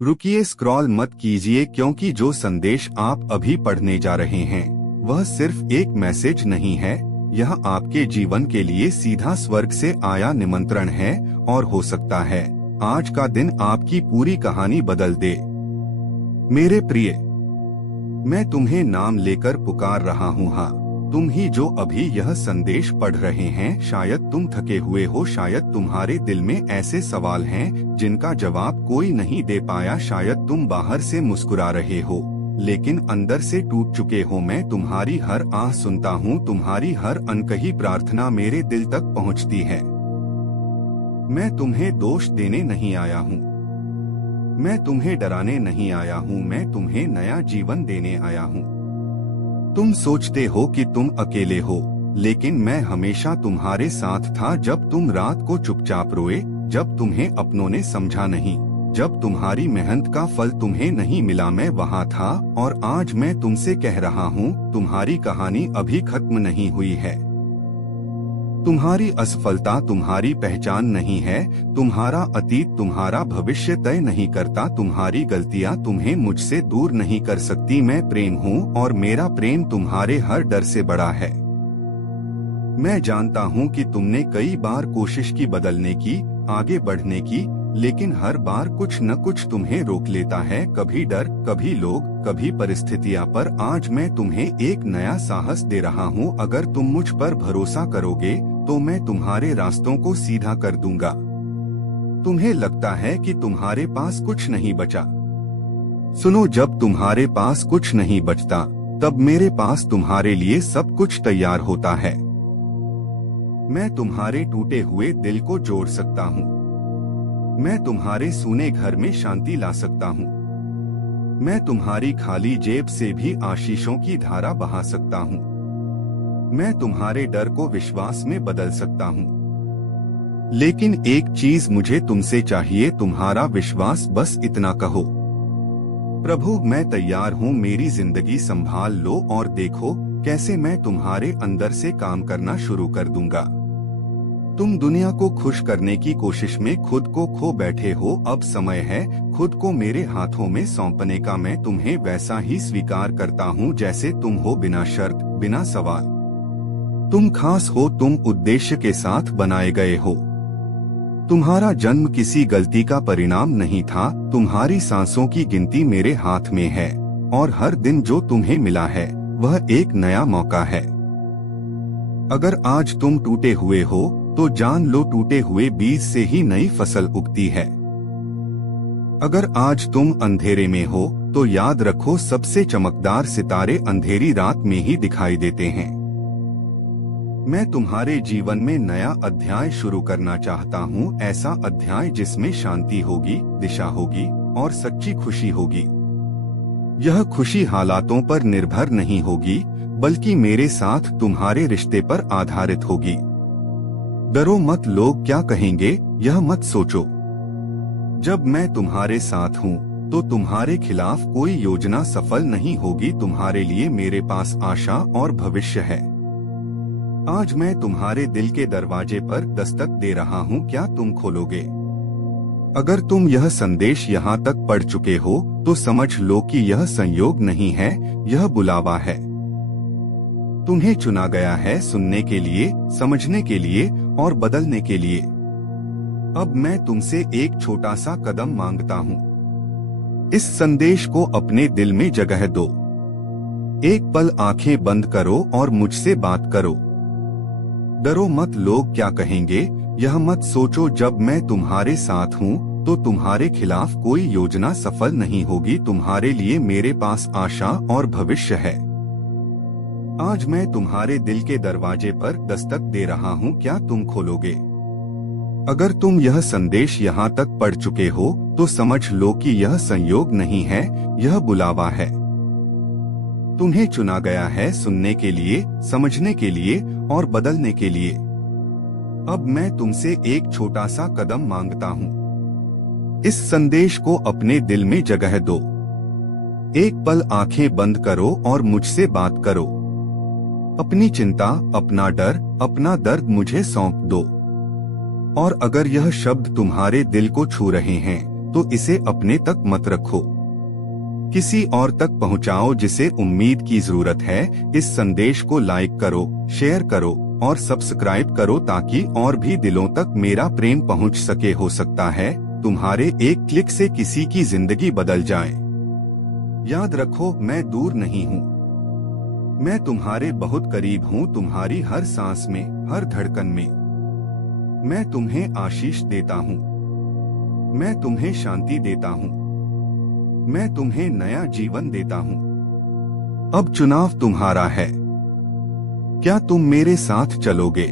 रुकिए, स्क्रॉल मत कीजिए, क्योंकि जो संदेश आप अभी पढ़ने जा रहे हैं वह सिर्फ एक मैसेज नहीं है। यह आपके जीवन के लिए सीधा स्वर्ग से आया निमंत्रण है और हो सकता है आज का दिन आपकी पूरी कहानी बदल दे। मेरे प्रिय, मैं तुम्हें नाम लेकर पुकार रहा हूँ। हाँ, तुम ही जो अभी यह संदेश पढ़ रहे हैं। शायद तुम थके हुए हो, शायद तुम्हारे दिल में ऐसे सवाल हैं जिनका जवाब कोई नहीं दे पाया, शायद तुम बाहर से मुस्कुरा रहे हो लेकिन अंदर से टूट चुके हो। मैं तुम्हारी हर आह सुनता हूँ, तुम्हारी हर अनकही प्रार्थना मेरे दिल तक पहुँचती है। मैं तुम्हें दोष देने नहीं आया हूँ, मैं तुम्हें डराने नहीं आया हूँ, मैं तुम्हें नया जीवन देने आया हूँ। तुम सोचते हो कि तुम अकेले हो, लेकिन मैं हमेशा तुम्हारे साथ था। जब तुम रात को चुपचाप रोए, जब तुम्हें अपनों ने समझा नहीं, जब तुम्हारी मेहनत का फल तुम्हें नहीं मिला, मैं वहाँ था। और आज मैं तुमसे कह रहा हूँ, तुम्हारी कहानी अभी खत्म नहीं हुई है। तुम्हारी असफलता तुम्हारी पहचान नहीं है, तुम्हारा अतीत तुम्हारा भविष्य तय नहीं करता, तुम्हारी गलतियां तुम्हें मुझसे दूर नहीं कर सकती। मैं प्रेम हूँ और मेरा प्रेम तुम्हारे हर डर से बड़ा है। मैं जानता हूँ कि तुमने कई बार कोशिश की बदलने की, आगे बढ़ने की, लेकिन हर बार कुछ न कुछ तुम्हें रोक लेता है। कभी डर, कभी लोग, कभी परिस्थितियां। पर आज मैं तुम्हें एक नया साहस दे रहा हूँ। अगर तुम मुझ पर भरोसा करोगे तो मैं तुम्हारे रास्तों को सीधा कर दूंगा। तुम्हें लगता है कि तुम्हारे पास कुछ नहीं बचा। सुनो, जब तुम्हारे पास कुछ नहीं बचता तब मेरे पास तुम्हारे लिए सब कुछ तैयार होता है। मैं तुम्हारे टूटे हुए दिल को जोड़ सकता हूँ, मैं तुम्हारे सूने घर में शांति ला सकता हूँ, मैं तुम्हारी खाली जेब से भी आशीषों की धारा बहा सकता हूँ, मैं तुम्हारे डर को विश्वास में बदल सकता हूँ। लेकिन एक चीज मुझे तुमसे चाहिए, तुम्हारा विश्वास। बस इतना कहो, प्रभु मैं तैयार हूँ, मेरी जिंदगी संभाल लो और देखो कैसे मैं तुम्हारे अंदर से काम करना शुरू कर दूंगा। तुम दुनिया को खुश करने की कोशिश में खुद को खो बैठे हो। अब समय है खुद को मेरे हाथों में सौंपने का। मैं तुम्हें वैसा ही स्वीकार करता हूँ जैसे तुम हो, बिना शर्त, बिना सवाल। तुम खास हो, तुम उद्देश्य के साथ बनाए गए हो। तुम्हारा जन्म किसी गलती का परिणाम नहीं था। तुम्हारी सांसों की गिनती मेरे हाथ में है और हर दिन जो तुम्हें मिला है वह एक नया मौका है। अगर आज तुम टूटे हुए हो तो जान लो, टूटे हुए बीज से ही नई फसल उगती है। अगर आज तुम अंधेरे में हो तो याद रखो, सबसे चमकदार सितारे अंधेरी रात में ही दिखाई देते हैं। मैं तुम्हारे जीवन में नया अध्याय शुरू करना चाहता हूँ, ऐसा अध्याय जिसमें शांति होगी, दिशा होगी और सच्ची खुशी होगी। यह खुशी हालातों पर निर्भर नहीं होगी, बल्कि मेरे साथ तुम्हारे रिश्ते पर आधारित होगी। डरो मत, लोग क्या कहेंगे यह मत सोचो। जब मैं तुम्हारे साथ हूँ तो तुम्हारे खिलाफ कोई योजना सफल नहीं होगी। तुम्हारे लिए मेरे पास आशा और भविष्य है। आज मैं तुम्हारे दिल के दरवाजे पर दस्तक दे रहा हूँ, क्या तुम खोलोगे? अगर तुम यह संदेश यहाँ तक पढ़ चुके हो तो समझ लो कि यह संयोग नहीं है, यह बुलावा है। तुम्हें चुना गया है सुनने के लिए, समझने के लिए और बदलने के लिए। अब मैं तुमसे एक छोटा सा कदम मांगता हूँ। इस संदेश को अपने दिल में जगह दो। एक पल आंखें बंद करो और मुझसे बात करो। डरो मत, लोग क्या कहेंगे यह मत सोचो। जब मैं तुम्हारे साथ हूँ तो तुम्हारे खिलाफ कोई योजना सफल नहीं होगी। तुम्हारे लिए मेरे पास आशा और भविष्य है। आज मैं तुम्हारे दिल के दरवाजे पर दस्तक दे रहा हूँ, क्या तुम खोलोगे? अगर तुम यह संदेश यहाँ तक पढ़ चुके हो तो समझ लो कि यह संयोग नहीं है, यह बुलावा है। तुम्हें चुना गया है सुनने के लिए, समझने के लिए और बदलने के लिए। अब मैं तुमसे एक छोटा सा कदम मांगता हूँ। इस संदेश को अपने दिल में जगह दो। एक पल आंखें बंद करो और मुझसे बात करो। अपनी चिंता, अपना डर, अपना दर्द मुझे सौंप दो। और अगर यह शब्द तुम्हारे दिल को छू रहे हैं तो इसे अपने तक मत रखो, किसी और तक पहुंचाओ जिसे उम्मीद की जरूरत है। इस संदेश को लाइक करो, शेयर करो और सब्सक्राइब करो ताकि और भी दिलों तक मेरा प्रेम पहुंच सके। हो सकता है तुम्हारे एक क्लिक से किसी की जिंदगी बदल जाए। याद रखो, मैं दूर नहीं हूँ, मैं तुम्हारे बहुत करीब हूँ, तुम्हारी हर सांस में, हर धड़कन में। मैं तुम्हें आशीष देता हूँ, मैं तुम्हें शांति देता हूँ, मैं तुम्हें नया जीवन देता हूँ। अब चुनाव तुम्हारा है, क्या तुम मेरे साथ चलोगे?